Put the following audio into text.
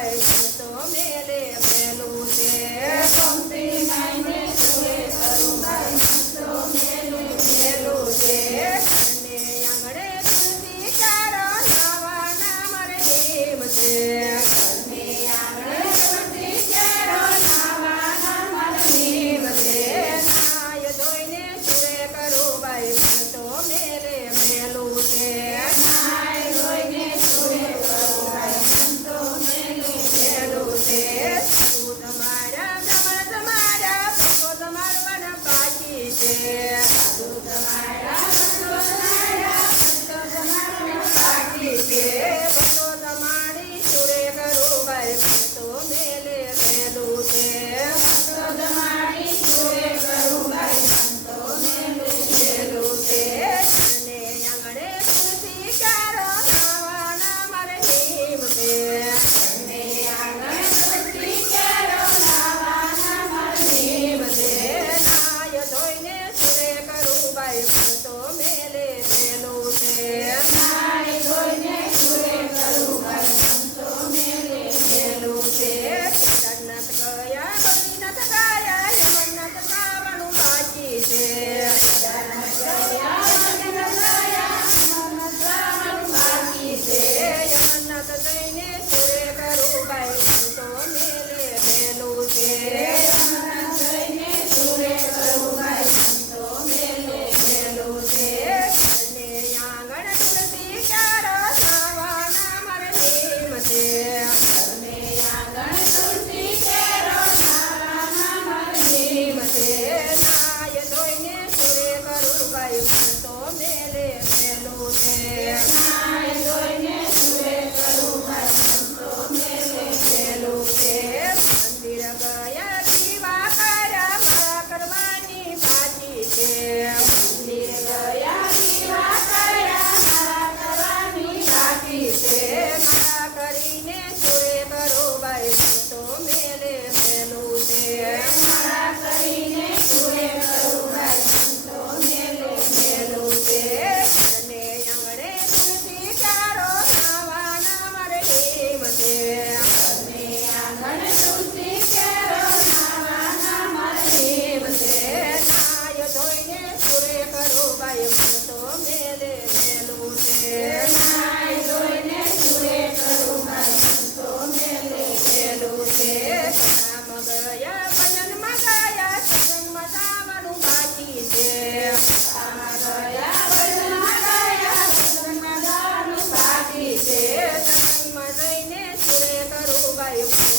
ભાઈ તો મેલે મેલું છે ગમતી માઈને સુરે કરું ભાઈ તો મેલું મેલું છે ઘરને આંગણે તુલસી ચારો નવા નામ રે નેમ છે ઘરને આંગણે તુલસી ચારો નવા નામ રે નેમ છે નાય ધોઈને સુરે કરું ભાઈ તો મેલે મેલું છે નાય ધોઈને સુરે કરું ભાઈ તો મેલું મેલું છે તું તમારા તમારા ભગો તમારવાના બાકી છે તું તમારા ભગો તમારવાના બાકી છે ભગો તમારી સુરે કરું ભાઈ તો મેલે મેલું છે ભગો તમારી સુરે કરું ભાઈ તો મેલે મેલું છે અને આંગણે તુલસી ચારો નવા નામ રે નેમ છે અને આંગણે તુલસી ચારો નવા નામ રે નેમ છે નાય ધોઈને સુરે કરું ભાઈ તો મેલે મેલું છે નાય ધોઈને સુરે કરું ભાઈ તો મેલે મેલું છે કેદારનાથ ગયા બદ્રીનાથ ગયા યમનાથ જવાનું બાકી છે કેદારનાથ ગયા બદ્રીનાથ ગયા યમનાથ જવાનું બાકી છે યમનાથ જઈને સુરે કરું ભાઈ તો મેલે મેલું છે યમનાથ જઈને સુરે કરું ભાઈ તો મેલે મેલું છે ઘરને આંગણ તુલસી ચારો નવા નામ રે નેમ છે ઘરને આંગણ તુલસી ચારો નવા નામ રે નેમ છે નાય ધોઈને સુરે કરું ભાઈ તો મેલે મેલું છે નાય ધોઈને સુરે કરું ભાઈ તો મેલે મેલું છે મંદિર ગયા દીવા કર્યા મારા કરવાની બાકી છે મંદિર ગયા દીવા કર્યા મારા કરવાની બાકી છે મારા કરીને સુરે કરું ભાઈ તો મેલે મેલું છે મારા કરીને સુરે કરું ભાઈ તો મેલે મેલું છે ઘરને આંગણે તુલસી ચારો નવા નામ રે નેમ છે ઘરને આંગણે તુલસી ચારો નવા નામ રે નેમ છે નાય ધોઈને સુરે કરું ભાઈ તો મેલે મેલું છે નાય ધોઈને સુરે કરું ભાઈ તો મેલે મેલું છે કથામાં ગયા ભજનમાં ગયા સત્સંગમાં જવાનું બાકી છે કથામાં ગયા ભજનમાં ગયા સત્સંગમાં જવાનું બાકી છે સત્સંગમાં જઈને સુરે કરું ભાઈ